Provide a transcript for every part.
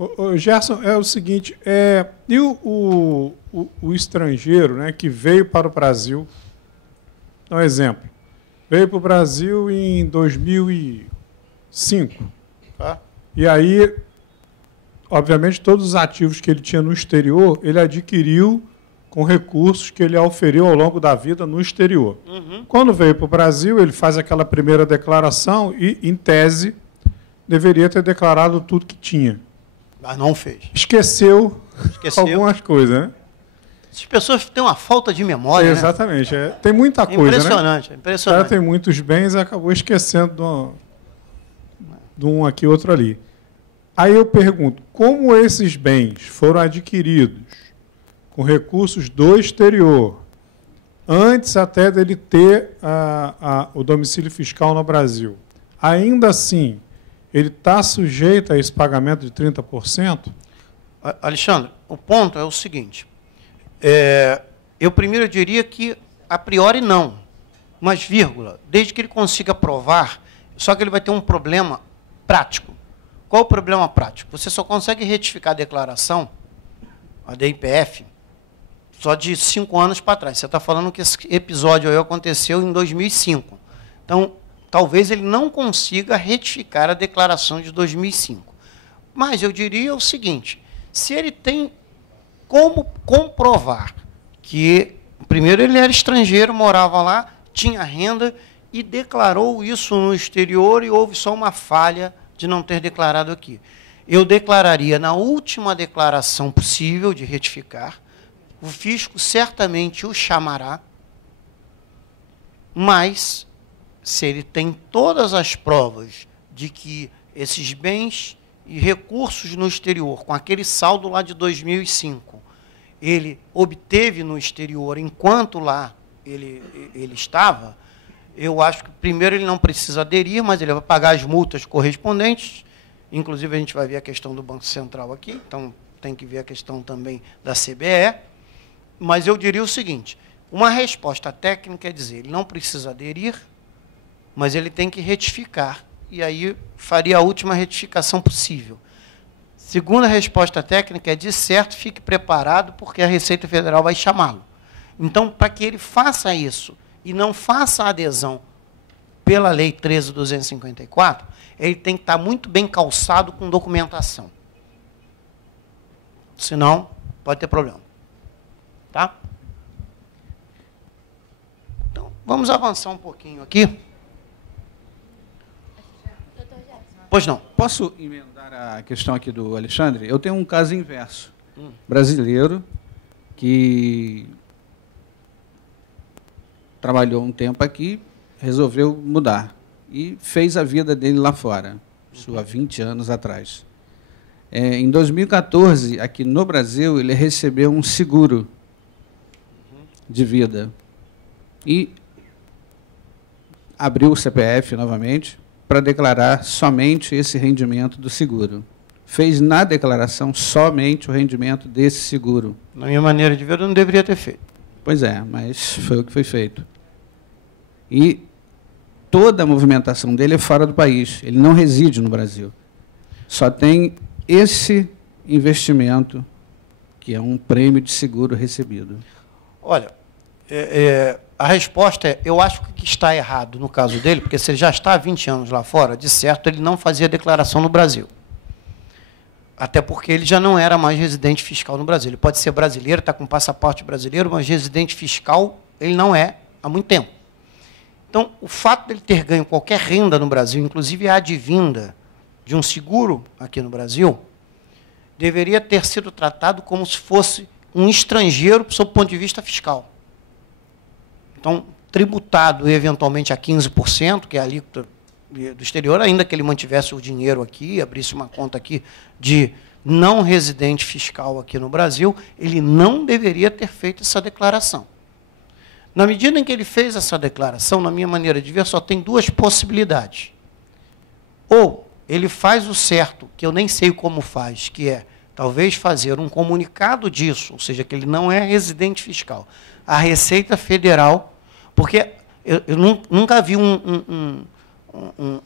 Ô, Gerson, é o seguinte, e o estrangeiro, né, que veio para o Brasil, dá um exemplo, veio para o Brasil em 2005, Tá? e aí, obviamente, todos os ativos que ele tinha no exterior, ele adquiriu com recursos que ele auferiu ao longo da vida no exterior. Uhum. Quando veio para o Brasil, ele faz aquela primeira declaração e, em tese, deveria ter declarado tudo que tinha. Mas não fez. Esqueceu Esqueceu. algumas coisas, né? As pessoas têm uma falta de memória, né? Exatamente. Tem muita coisa, Impressionante, né? impressionante. O cara tem muitos bens e acabou esquecendo de um aqui, outro ali. Aí eu pergunto, como esses bens foram adquiridos com recursos do exterior, antes até dele ter o domicílio fiscal no Brasil, ainda assim, ele está sujeito a esse pagamento de 30%? Alexandre, o ponto é o seguinte. Eu primeiro diria que, a priori, não. Mas, vírgula, desde que ele consiga provar, só que ele vai ter um problema prático. Qual o problema prático? Você só consegue retificar a declaração, a DIPF, só de 5 anos para trás. Você está falando que esse episódio aí aconteceu em 2005. Então, talvez ele não consiga retificar a declaração de 2005. Mas eu diria o seguinte, se ele tem como comprovar que, primeiro, ele era estrangeiro, morava lá, tinha renda e declarou isso no exterior e houve só uma falha de não ter declarado aqui. Eu declararia na última declaração possível de retificar, o fisco certamente o chamará, mas se ele tem todas as provas de que esses bens e recursos no exterior, com aquele saldo lá de 2005, ele obteve no exterior enquanto lá ele estava, eu acho que primeiro ele não precisa aderir, mas ele vai pagar as multas correspondentes, inclusive a gente vai ver a questão do Banco Central aqui, então tem que ver a questão também da CBE, mas eu diria o seguinte, uma resposta técnica é dizer, ele não precisa aderir, mas ele tem que retificar, e aí faria a última retificação possível. Segunda resposta técnica é, de certo, fique preparado, porque a Receita Federal vai chamá-lo. Então, para que ele faça isso, e não faça a adesão pela Lei 13.254, ele tem que estar muito bem calçado com documentação. Senão, pode ter problema. Tá? Então, vamos avançar um pouquinho aqui. Pois não. Posso emendar a questão aqui do Alexandre? Eu tenho um caso inverso. Brasileiro que trabalhou um tempo aqui, resolveu mudar e fez a vida dele lá fora, isso há 20 anos atrás. Em 2014, aqui no Brasil, ele recebeu um seguro de vida e abriu o CPF novamente para declarar somente esse rendimento do seguro. Fez na declaração somente o rendimento desse seguro. Na minha maneira de ver, eu não deveria ter feito. Pois é, mas foi o que foi feito. E toda a movimentação dele é fora do país. Ele não reside no Brasil. Só tem esse investimento, que é um prêmio de seguro recebido. Olha, a resposta é, eu acho que está errado no caso dele, porque se ele já está há 20 anos lá fora, de certo, ele não fazia declaração no Brasil. Até porque ele já não era mais residente fiscal no Brasil. Ele pode ser brasileiro, está com passaporte brasileiro, mas residente fiscal ele não é há muito tempo. Então, o fato de ele ter ganho qualquer renda no Brasil, inclusive a advinda de um seguro aqui no Brasil, deveria ter sido tratado como se fosse um estrangeiro sob o ponto de vista fiscal. Então, tributado eventualmente a 15%, que é a alíquota do exterior, ainda que ele mantivesse o dinheiro aqui, abrisse uma conta aqui de não residente fiscal aqui no Brasil, ele não deveria ter feito essa declaração. Na medida em que ele fez essa declaração, na minha maneira de ver, só tem duas possibilidades. Ou ele faz o certo, que eu nem sei como faz, que é talvez fazer um comunicado disso, ou seja, que ele não é residente fiscal, a Receita Federal, porque eu nunca vi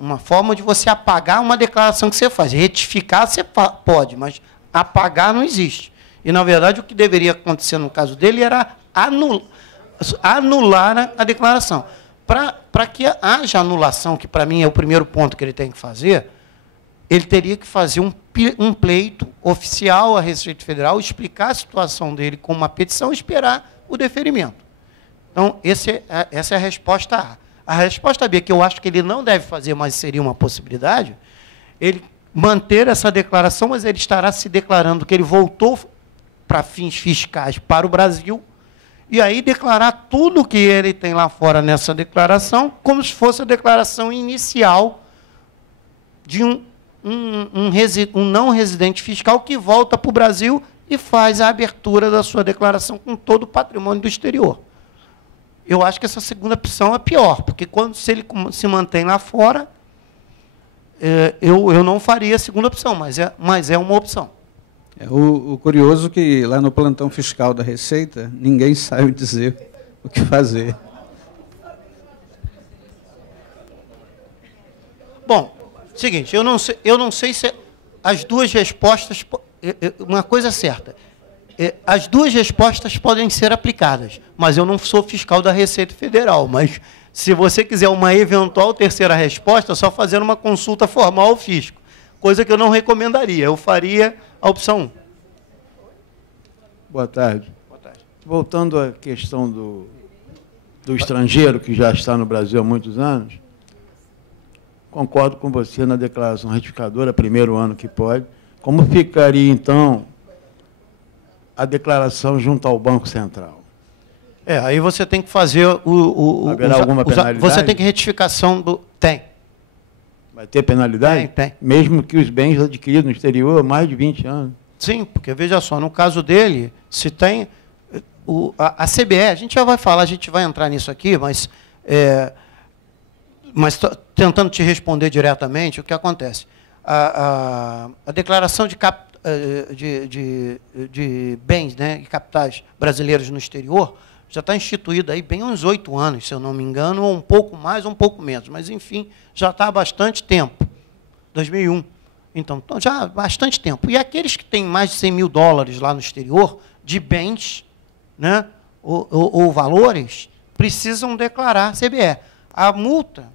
uma forma de você apagar uma declaração que você faz. Retificar você pode, mas apagar não existe. E, na verdade, o que deveria acontecer no caso dele era anular a declaração. Para que haja anulação, que para mim é o primeiro ponto que ele tem que fazer, ele teria que fazer um pleito oficial à Receita Federal, explicar a situação dele com uma petição e esperar o deferimento. Então, essa é a resposta A. A resposta B, que eu acho que ele não deve fazer, mas seria uma possibilidade, ele manter essa declaração, mas ele estará se declarando que ele voltou para fins fiscais para o Brasil, e aí declarar tudo o que ele tem lá fora nessa declaração, como se fosse a declaração inicial de um não residente fiscal que volta para o Brasil e faz a abertura da sua declaração com todo o patrimônio do exterior. Eu acho que essa segunda opção é pior, porque quando ele se mantém lá fora, eu não faria a segunda opção, mas é uma opção. O curioso é que lá no plantão fiscal da Receita, ninguém sabe dizer o que fazer. Bom, seguinte, eu não sei se as duas respostas... Uma coisa é certa, as duas respostas podem ser aplicadas, mas eu não sou fiscal da Receita Federal, mas se você quiser uma eventual terceira resposta, é só fazer uma consulta formal ao fisco, coisa que eu não recomendaria, eu faria a opção 1. Boa tarde. Boa tarde. Voltando à questão do estrangeiro, que já está no Brasil há muitos anos, concordo com você na declaração retificadora, primeiro ano que pode. Como ficaria, então, a declaração junto ao Banco Central? Aí você tem que fazer Haverá alguma penalidade? Você tem que retificação do... Tem. Vai ter penalidade? Tem. Mesmo que os bens adquiridos no exterior há mais de 20 anos? Sim, porque, veja só, no caso dele, se tem... A CBE, a gente já vai falar, a gente vai entrar nisso aqui, mas tentando te responder diretamente, o que acontece? A declaração de bens, né, e capitais brasileiros no exterior já está instituída aí bem uns 8 anos, se eu não me engano, ou um pouco mais ou um pouco menos, mas, enfim, já está há bastante tempo, 2001. Então, já há bastante tempo. E aqueles que têm mais de 100 mil dólares lá no exterior, de bens, né, ou valores, precisam declarar CBE. A multa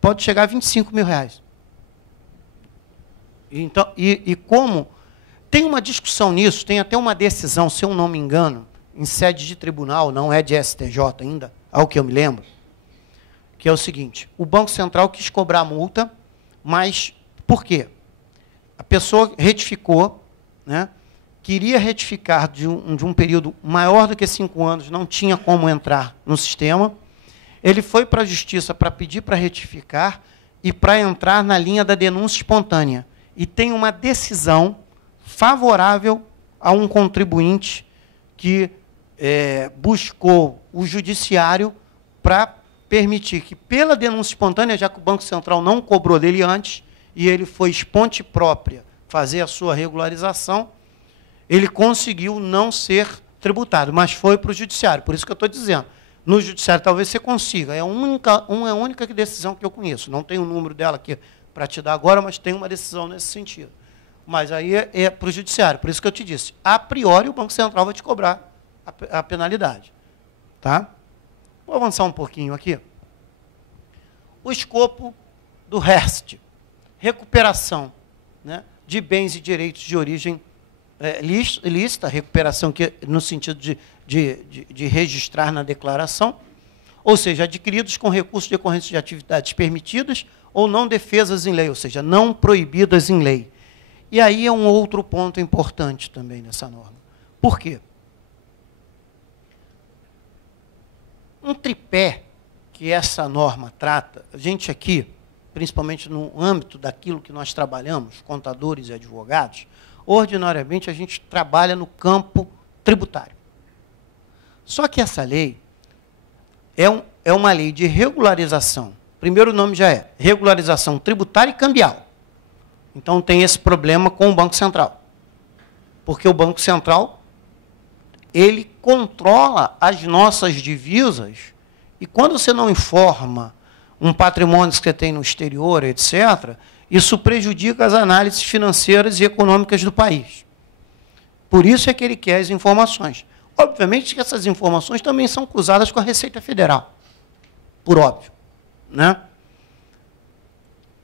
pode chegar a 25 mil reais. Então, como tem uma discussão nisso, tem até uma decisão, se eu não me engano, em sede de tribunal, não é de STJ ainda, ao que eu me lembro, que é o seguinte: o Banco Central quis cobrar a multa, mas por quê? A pessoa retificou, né, queria retificar de um período maior do que 5 anos, não tinha como entrar no sistema, ele foi para a Justiça para pedir para retificar e para entrar na linha da denúncia espontânea. E tem uma decisão favorável a um contribuinte que buscou o judiciário para permitir que, pela denúncia espontânea, já que o Banco Central não cobrou dele antes, e ele foi esponte própria fazer a sua regularização, ele conseguiu não ser tributado, mas foi para o judiciário. Por isso que eu estou dizendo, no judiciário talvez você consiga. É a única decisão que eu conheço. Não tenho o número dela aqui para te dar agora, mas tem uma decisão nesse sentido. Mas aí é para o judiciário. Por isso que eu te disse, a priori o Banco Central vai te cobrar a penalidade. Tá? Vou avançar um pouquinho aqui. O escopo do REST, recuperação, né, de bens e direitos de origem lícita, recuperação que, no sentido de registrar na declaração, ou seja, adquiridos com recursos decorrentes de atividades permitidas ou não defesas em lei, ou seja, não proibidas em lei. E aí é um outro ponto importante também nessa norma. Por quê? Um tripé que essa norma trata, a gente aqui, principalmente no âmbito daquilo que nós trabalhamos, contadores e advogados, ordinariamente a gente trabalha no campo tributário. Só que essa lei é uma lei de regularização. Primeiro o nome já é regularização tributária e cambial. Então tem esse problema com o Banco Central. Porque o Banco Central, ele controla as nossas divisas, e quando você não informa um patrimônio que você tem no exterior, etc., isso prejudica as análises financeiras e econômicas do país. Por isso é que ele quer as informações. Obviamente que essas informações também são cruzadas com a Receita Federal, por óbvio, né?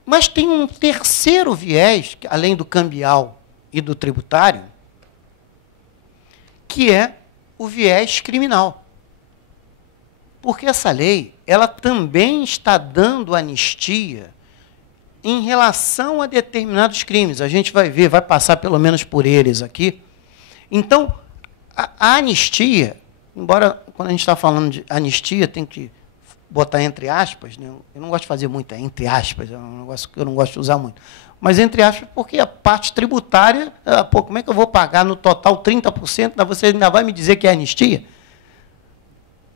Mas tem um terceiro viés, além do cambial e do tributário, que é o viés criminal. Porque essa lei, ela também está dando anistia em relação a determinados crimes. A gente vai ver, vai passar pelo menos por eles aqui. Então, a anistia, embora quando a gente está falando de anistia, tem que botar entre aspas, né? Eu não gosto de fazer muito, entre aspas, é um negócio que eu não gosto de usar muito. Mas entre aspas, porque a parte tributária, pô, como é que eu vou pagar no total 30%? Você ainda vai me dizer que é anistia?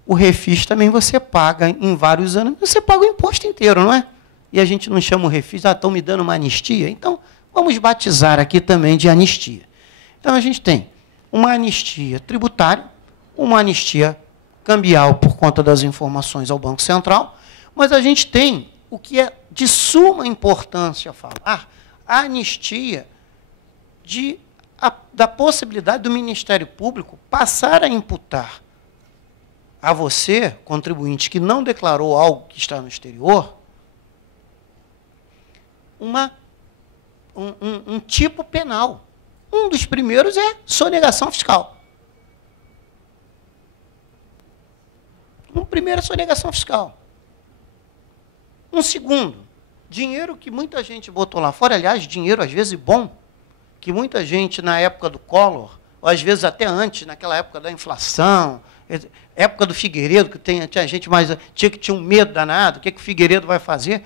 O refis também você paga em vários anos, você paga o imposto inteiro, não é? E a gente não chama o refis, estão me dando uma anistia? Então, vamos batizar aqui também de anistia. Então, a gente tem uma anistia tributária, uma anistia cambial por conta das informações ao Banco Central, mas a gente tem o que é de suma importância falar, a anistia da possibilidade do Ministério Público passar a imputar a você, contribuinte, que não declarou algo que está no exterior, um tipo penal. Um dos primeiros é sonegação fiscal. Um primeiro é sonegação fiscal. Um segundo, dinheiro que muita gente botou lá fora, aliás, dinheiro às vezes bom, que muita gente na época do Collor, ou às vezes até antes, naquela época da inflação, época do Figueiredo, que tinha gente mais tinha que tinha um medo danado, o que o Figueiredo vai fazer,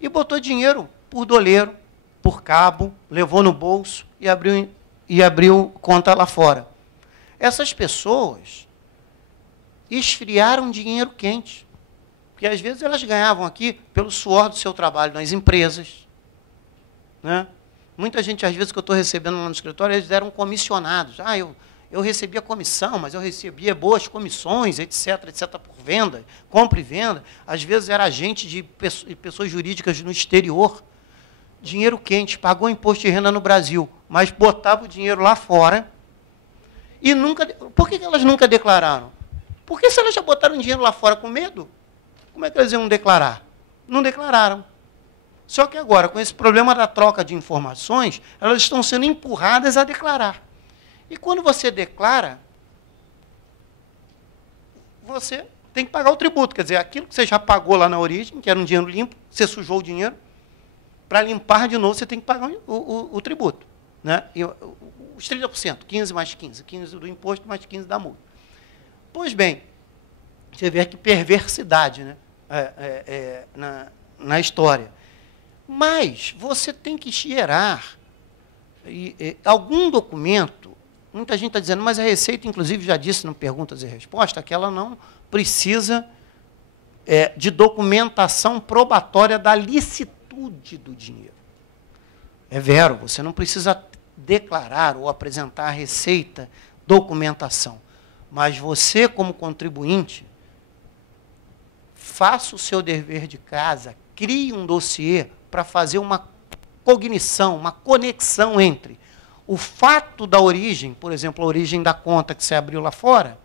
e botou dinheiro por doleiro, por cabo, levou no bolso e abriu conta lá fora. Essas pessoas esfriaram dinheiro quente, porque às vezes elas ganhavam aqui pelo suor do seu trabalho nas empresas, né? Muita gente, às vezes, que eu estou recebendo lá no escritório, eles eram comissionados. Eu recebia comissão, mas eu recebia boas comissões, etc., por venda, compra e venda. Às vezes era agente de pessoas jurídicas no exterior. Dinheiro quente, pagou imposto de renda no Brasil, mas botava o dinheiro lá fora e nunca... Por que elas nunca declararam? Porque se elas já botaram dinheiro lá fora com medo, como é que elas iam declarar? Não declararam. Só que agora, com esse problema da troca de informações, elas estão sendo empurradas a declarar. E quando você declara, você tem que pagar o tributo. Quer dizer, aquilo que você já pagou lá na origem, que era um dinheiro limpo, você sujou o dinheiro, para limpar de novo, você tem que pagar o tributo. Né? E os 30%, 15 mais 15, 15 do imposto mais 15 da multa. Pois bem, você vê que perversidade, né? Na história. Mas você tem que gerar algum documento. Muita gente está dizendo, mas a Receita, inclusive, já disse no Perguntas e Respostas, que ela não precisa de documentação probatória da licitude do dinheiro. É vero, você não precisa declarar ou apresentar à Receita documentação. Mas você, como contribuinte, faça o seu dever de casa, crie um dossiê para fazer uma cognição, uma conexão entre o fato da origem, por exemplo, a origem da conta que você abriu lá fora,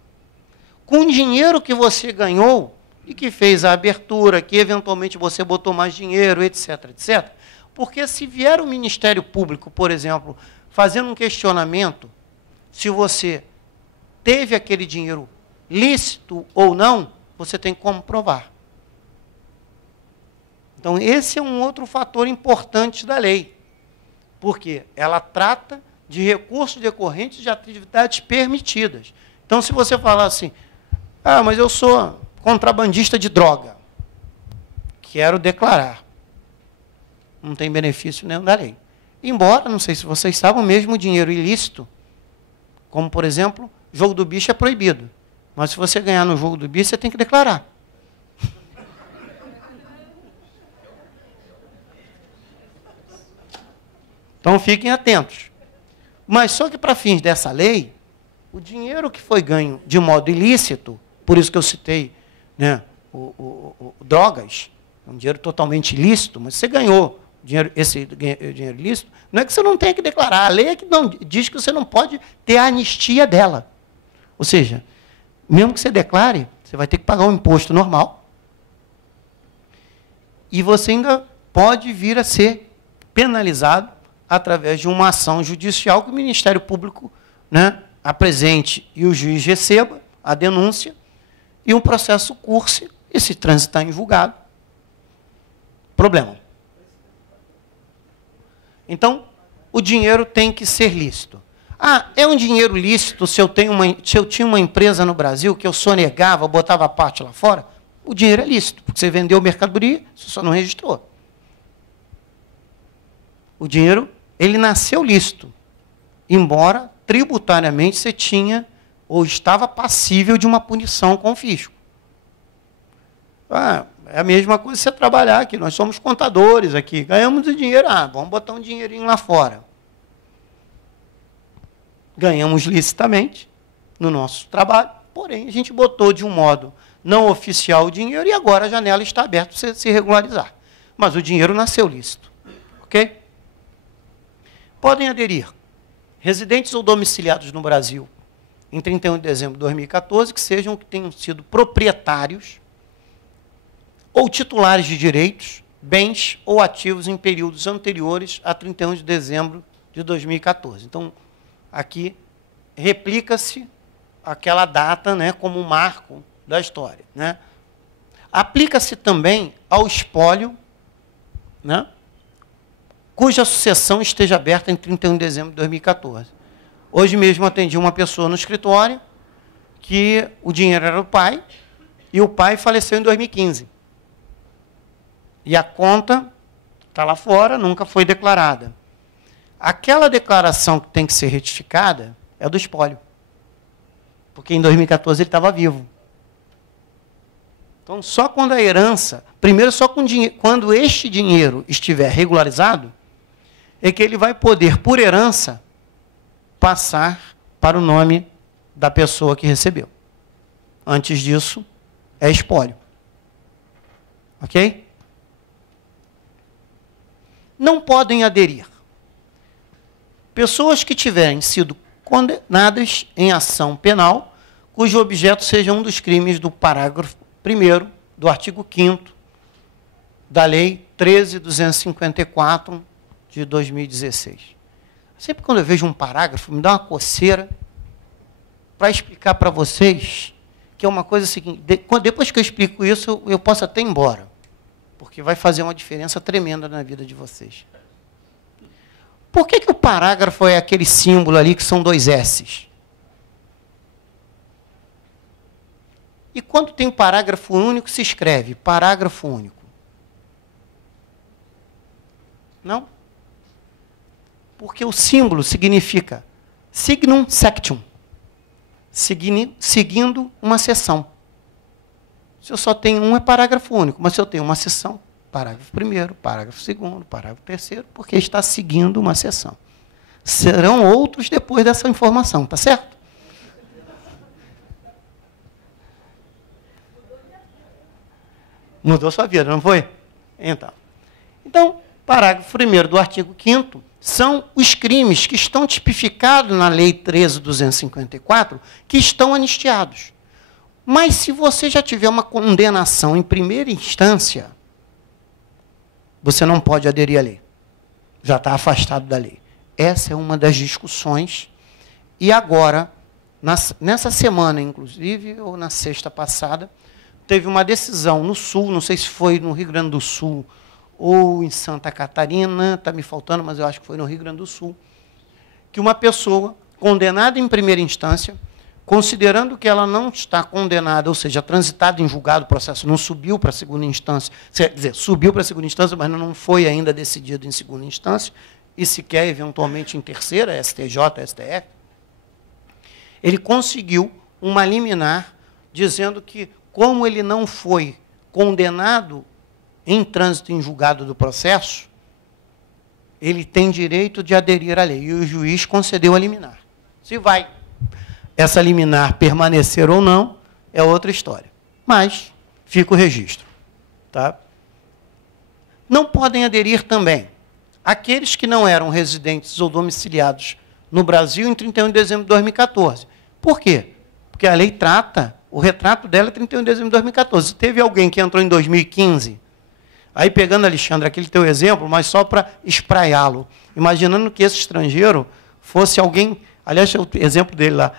com o dinheiro que você ganhou e que fez a abertura, que eventualmente você botou mais dinheiro, etc., etc. Porque se vier o Ministério Público, por exemplo, fazendo um questionamento, se você teve aquele dinheiro lícito ou não, você tem que comprovar. Então, esse é um outro fator importante da lei, porque ela trata de recursos decorrentes de atividades permitidas. Então, se você falar assim, mas eu sou contrabandista de droga, quero declarar, não tem benefício nenhum da lei. Embora, não sei se vocês sabem, mesmo o dinheiro ilícito, como, por exemplo, jogo do bicho é proibido. Mas se você ganhar no jogo do bicho, você tem que declarar. Então, fiquem atentos. Mas só que, para fins dessa lei, o dinheiro que foi ganho de modo ilícito, por isso que eu citei, né, drogas, é um dinheiro totalmente ilícito, mas você ganhou esse dinheiro ilícito, não é que você não tenha que declarar. A lei é que não, diz que você não pode ter a anistia dela. Ou seja, mesmo que você declare, você vai ter que pagar um imposto normal e você ainda pode vir a ser penalizado através de uma ação judicial que o Ministério Público, né, apresente e o juiz receba a denúncia e um processo curse e se transitar em julgado. Problema. Então, o dinheiro tem que ser lícito. Ah, é um dinheiro lícito se eu tinha uma empresa no Brasil que eu sonegava, botava a parte lá fora? O dinheiro é lícito, porque você vendeu mercadoria, você só não registrou. O dinheiro, ele nasceu lícito, embora tributariamente você tinha ou estava passível de uma punição com o fisco. Ah, é a mesma coisa você trabalhar aqui, nós somos contadores aqui, ganhamos o dinheiro, vamos botar um dinheirinho lá fora. Ganhamos licitamente no nosso trabalho, porém a gente botou de um modo não oficial o dinheiro e agora a janela está aberta para você se regularizar. Mas o dinheiro nasceu lícito. Ok? Podem aderir residentes ou domiciliados no Brasil em 31 de dezembro de 2014 que tenham sido proprietários ou titulares de direitos, bens ou ativos em períodos anteriores a 31 de dezembro de 2014. Então, aqui replica-se aquela data, né, como um marco da história, né? Aplica-se também ao espólio, né, cuja sucessão esteja aberta em 31 de dezembro de 2014. Hoje mesmo atendi uma pessoa no escritório que o dinheiro era do pai e o pai faleceu em 2015. E a conta está lá fora, nunca foi declarada. Aquela declaração que tem que ser retificada é do espólio. Porque em 2014 ele estava vivo. Então, só quando a herança, primeiro só quando este dinheiro estiver regularizado, é que ele vai poder, por herança, passar para o nome da pessoa que recebeu. Antes disso, é espólio. Ok? Não podem aderir pessoas que tiverem sido condenadas em ação penal, cujo objeto seja um dos crimes do parágrafo 1º do artigo 5º da Lei 13.254 de 2016. Sempre quando eu vejo um parágrafo, me dá uma coceira para explicar para vocês que é uma coisa seguinte, depois que eu explico isso, eu posso até ir embora, porque vai fazer uma diferença tremenda na vida de vocês. Por que o parágrafo é aquele símbolo ali que são 2 S's? E quando tem um parágrafo único, se escreve parágrafo único. Não? Porque o símbolo significa signum sectum, seguindo uma seção. Se eu só tenho um, é parágrafo único, mas se eu tenho uma seção, parágrafo 1º, parágrafo 2º, parágrafo 3º, porque está seguindo uma seção. Serão outros depois dessa informação, tá certo? Mudou sua vida, não foi? Então, parágrafo 1º do artigo 5º são os crimes que estão tipificados na Lei 13.254, que estão anistiados. Mas se você já tiver uma condenação em primeira instância, você não pode aderir à lei. Já está afastado da lei. Essa é uma das discussões. E agora, nessa semana, inclusive, ou na sexta passada, teve uma decisão no Sul, não sei se foi no Rio Grande do Sul ou em Santa Catarina, está me faltando, mas eu acho que foi no Rio Grande do Sul, que uma pessoa condenada em primeira instância, considerando que ela não está condenada, ou seja, transitada em julgado, o processo não subiu para a segunda instância, quer dizer, subiu para a segunda instância, mas não foi ainda decidido em segunda instância, e sequer, eventualmente, em terceira, STJ, STF, ele conseguiu uma liminar dizendo que, como ele não foi condenado em trânsito em julgado do processo, ele tem direito de aderir à lei. E o juiz concedeu a liminar. Se vai essa liminar permanecer ou não, é outra história. Mas fica o registro. Tá? Não podem aderir também aqueles que não eram residentes ou domiciliados no Brasil em 31 de dezembro de 2014. Por quê? Porque a lei trata, o retrato dela é 31 de dezembro de 2014. Se teve alguém que entrou em 2015, aí pegando, Alexandre, aquele teu exemplo, mas só para espraiá-lo, imaginando que esse estrangeiro fosse alguém, aliás, o exemplo dele lá,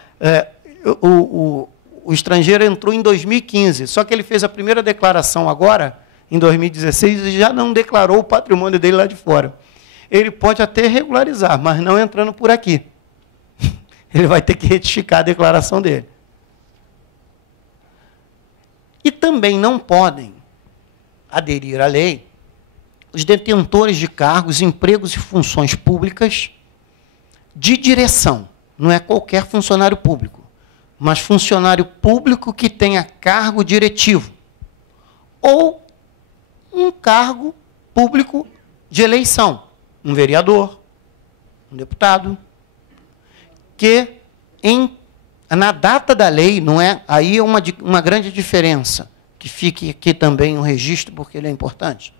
o estrangeiro entrou em 2015, só que ele fez a primeira declaração agora, em 2016, e já não declarou o patrimônio dele lá de fora. Ele pode até regularizar, mas não entrando por aqui. Ele vai ter que retificar a declaração dele. E também não podem aderir à lei os detentores de cargos, empregos e funções públicas de direção. Não é qualquer funcionário público, mas funcionário público que tenha cargo diretivo ou um cargo público de eleição, um vereador, um deputado, que na data da lei, não é, aí é uma grande diferença, que fique aqui também um registro, porque ele é importante.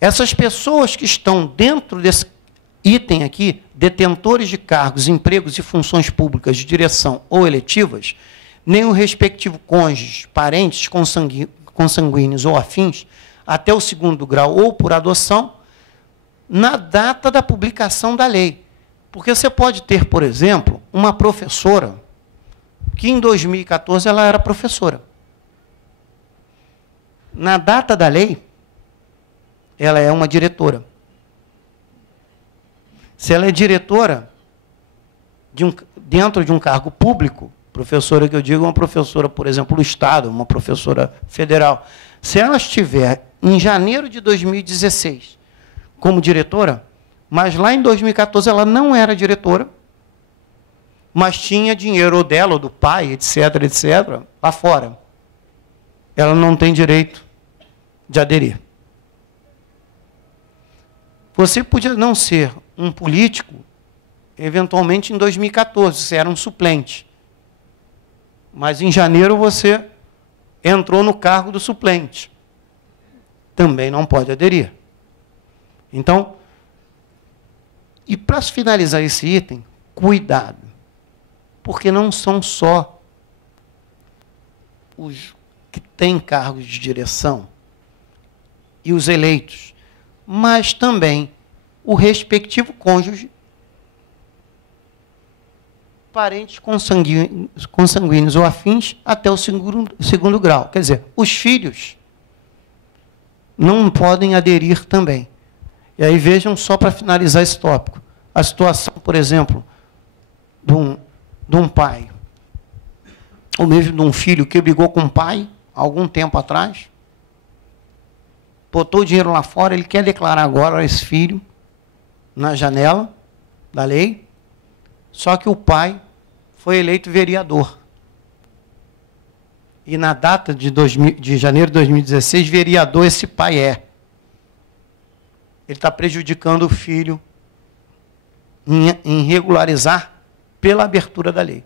Essas pessoas que estão dentro desse item aqui, detentores de cargos, empregos e funções públicas de direção ou eletivas, nem o respectivo cônjuge, parentes consanguíneos ou afins, até o 2º grau ou por adoção, na data da publicação da lei. Porque você pode ter, por exemplo, uma professora, que em 2014 ela era professora. Na data da lei, ela é uma diretora. Se ela é diretora dentro de um cargo público, professora que eu digo, uma professora, por exemplo, do Estado, uma professora federal, se ela estiver em janeiro de 2016 como diretora, mas lá em 2014 ela não era diretora, mas tinha dinheiro ou dela, ou do pai, etc., etc., lá fora. Ela não tem direito de aderir. Você podia não ser um político, eventualmente em 2014, você era um suplente. Mas em janeiro você entrou no cargo do suplente. Também não pode aderir. Então, e para finalizar esse item, cuidado. Porque não são só os que têm cargos de direção e os eleitos, mas também o respectivo cônjuge, parentes consanguíneos ou afins até o 2º grau. Quer dizer, os filhos não podem aderir também. E aí vejam, só para finalizar esse tópico, a situação, por exemplo, de um pai, ou mesmo de um filho que brigou com o pai há algum tempo atrás, botou o dinheiro lá fora, ele quer declarar agora esse filho na janela da lei, só que o pai foi eleito vereador. E na data de janeiro de 2016, vereador esse pai é. Ele está prejudicando o filho em regularizar pela abertura da lei.